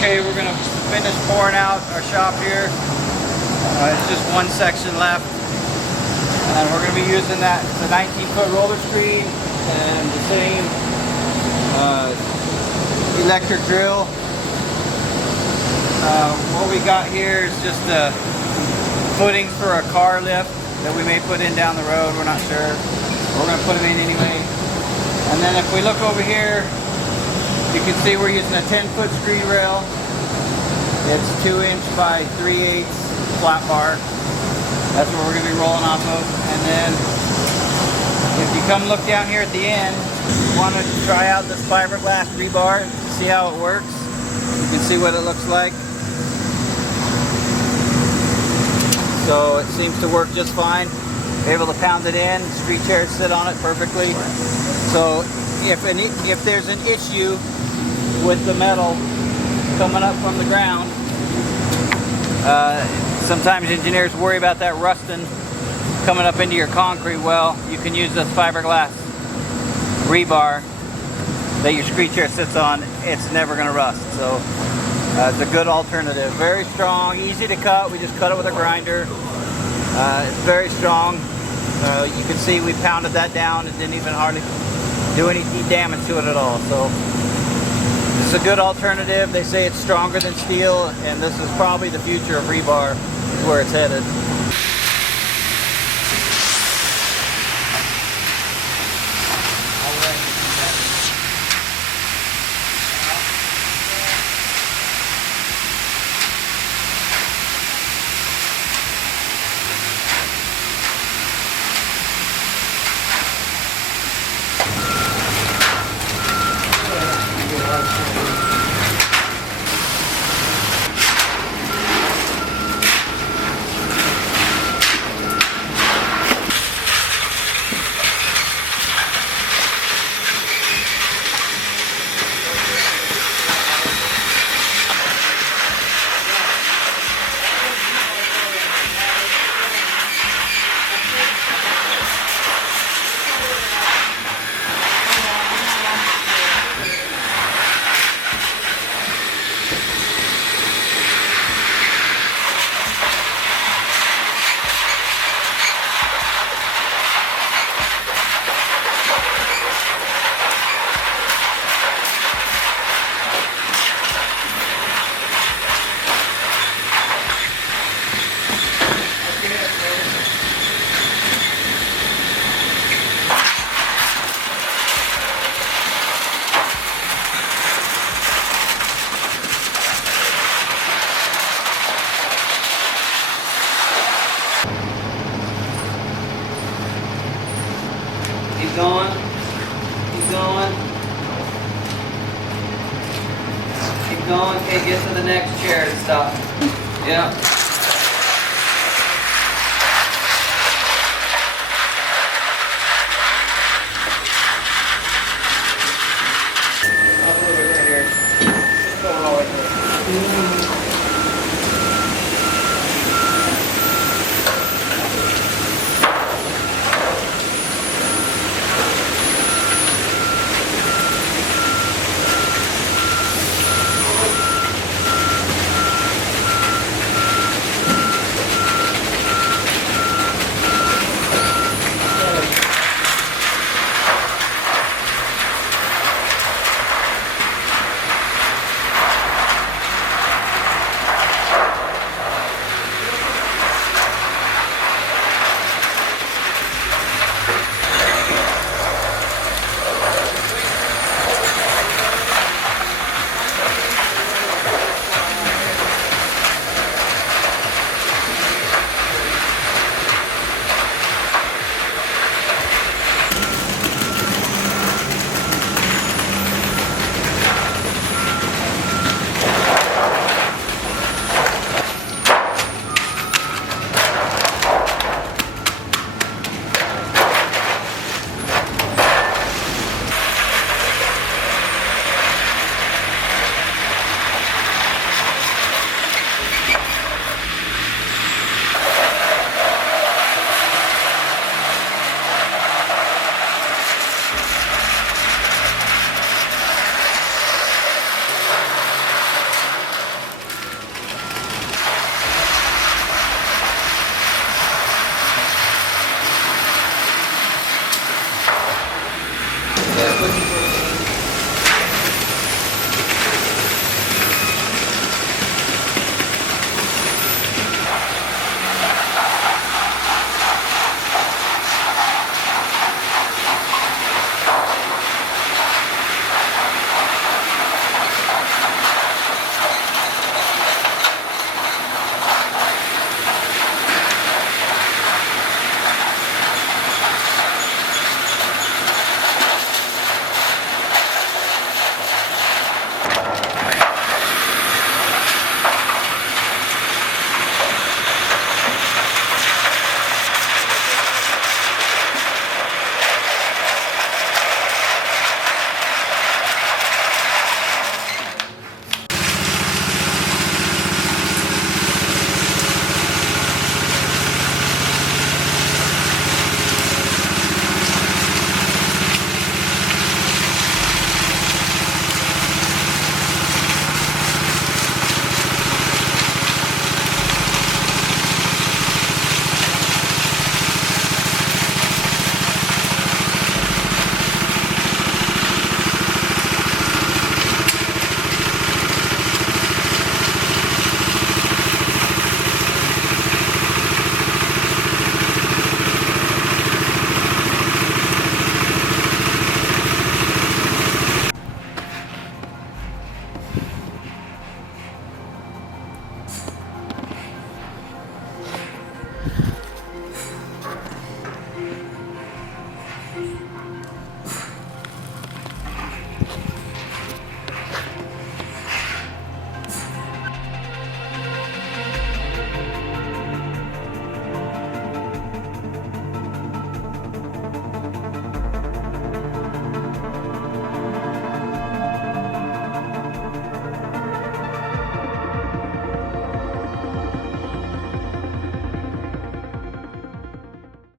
Okay, we're gonna finish pouring out our shop here. It's just one section left. And we're gonna be using the 19-foot roller screed and the same electric drill. What we got here is just the footings for a car lift that we may put in down the road. We're not sure. We're gonna put them in anyway. And then if we look over here, you can see we're using a 10-foot screed rail. It's 2" by 3/8 flat bar. That's what we're going to be rolling off of. And then if you come look down here at the end, you want to try out this fiberglass rebar, see how it works. You can see what it looks like. So it seems to work just fine. You're able to pound it in. Screed chairs sit on it perfectly. So if there's an issue with the metal coming up from the ground, sometimes engineers worry about that rusting coming up into your concrete. Well, you can use this fiberglass rebar that your screed chair sits on. It's never going to rust. So it's a good alternative. Very strong, easy to cut. We just cut it with a grinder. It's very strong. You can see we pounded that down. It didn't even hardly do any damage to it at all. So it's a good alternative. They say it's stronger than steel, and this is probably the future of rebar, is where it's headed. Keep going. Keep going. Keep going. Okay, get to the next chair to stop. Yeah.